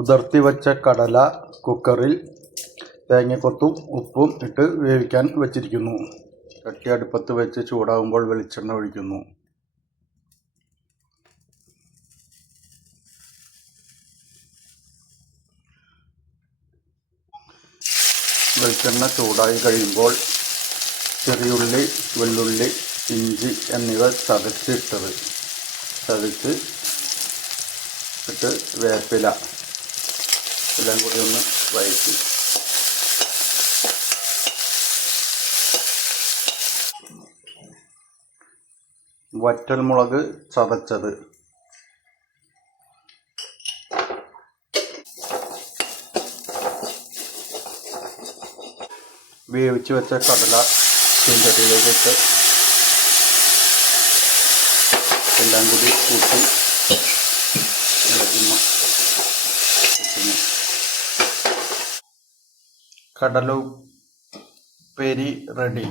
കുതിർത്തി വെച്ച കടല കുക്കറിൽ തേങ്ങക്കൊത്തും ഉപ്പും ഇട്ട് വേവിക്കാൻ വെച്ചിരിക്കുന്നു. ചട്ടി അടുപ്പത്ത് വെച്ച് ചൂടാകുമ്പോൾ വെളിച്ചെണ്ണ ഒഴിക്കുന്നു. വെളിച്ചെണ്ണ ചൂടായി കഴിയുമ്പോൾ ചെറിയുള്ളി, വെള്ളുള്ളി, ഇഞ്ചി എന്നിവ ചതച്ച് ഇട്ട് വേപ്പില എല്ലാം കൂടി ഒന്ന് വഴറ്റി വറ്റൽമുളക് ചതച്ചത്, വേവിച്ച് വെച്ച കടല ചീഞ്ചട്ടിയിലേക്ക് ഇട്ട് എല്ലാം കൂടി കൂട്ടി ഇളക്കുന്നു. കടലുപ്പേരി റെഡി.